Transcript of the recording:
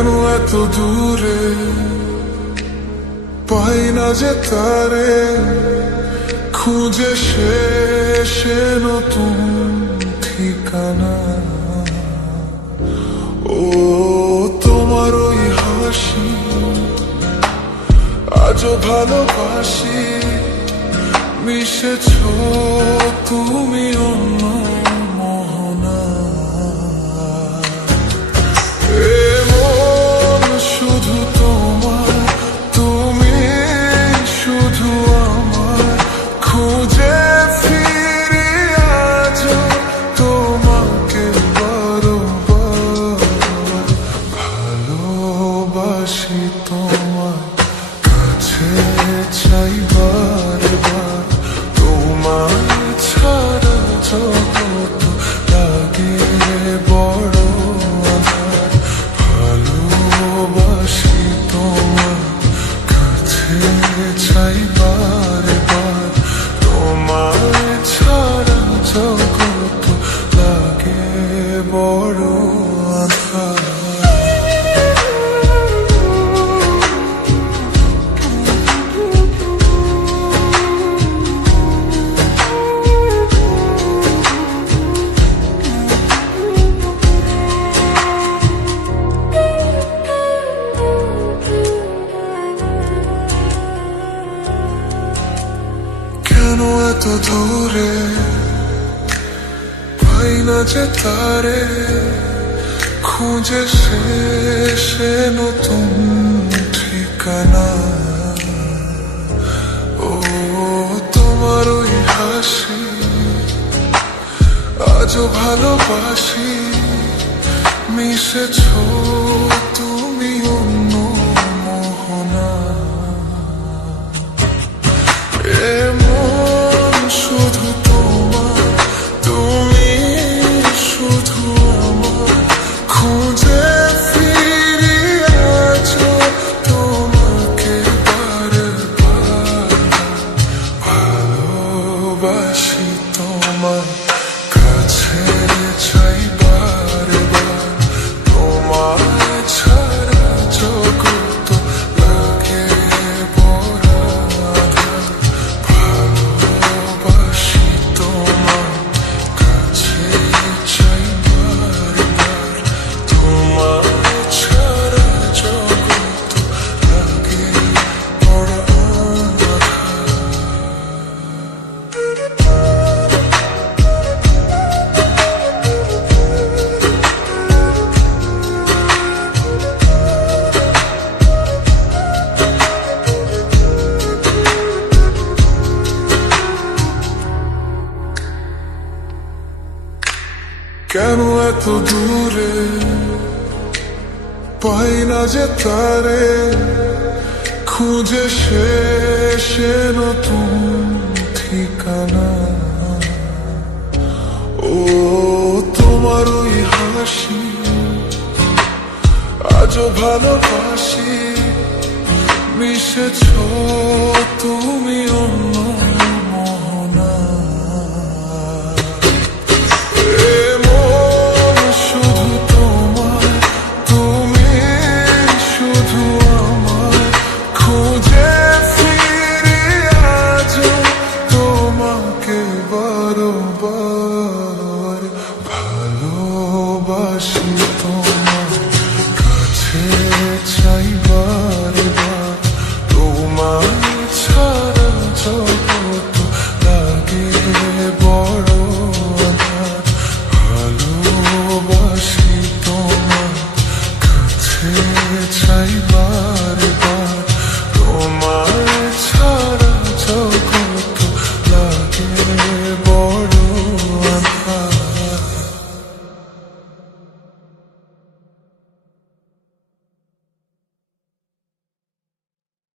কেন এত দূরে পাই না যে তারে, খুঁজে শেষে নতুন ঠিকানা। ও তোমার ওই হাসি আজও ভালোবাসি, মিশেছ তুমি অন্য মোহনা। এমন শুধু তোমার, তুমি শুধু আমার, খুঁজে ফিরি আজও তোমাকে বারবার। ভালোবাসি তোমার, কাছে চাই বারবার, তোমার ছাড়া জগৎ লাগে বড় আঁধার। ভালোবাসি তোমার, কাছে চাই বারবার, তোমার ছাড়া জগৎ লাগে বড় আঁধার। কেন এত দূরে পাই না যে তারে, খুঁজে শেষে নতুন ঠিকানা। ও তোমার ওই হাসি আজও ভালোবাসি, মিশেছ তুমি অন্য মোহনা। এমন শুধু তোমার, তুমি শুধু আমার, খুঁজে ফিরি আজও তোমাকে বারবার। ভালোবাসি তোমার, কাছে চাই বারবার, তোমার ছাড়া জগৎ লাগে বড় আঁধার। ভালোবাসি তোমার, কাছে চাই বারবার, তোমার ছাড়া জগৎ লাগে বড় আঁধার। কেন এত দূরে পাই না যে তারে, খুঁজে শেষে নতুন ঠিকানা। ও তোমার ওই হাসি আজও ভালোবাসি, মিশেছ তুমি অন্য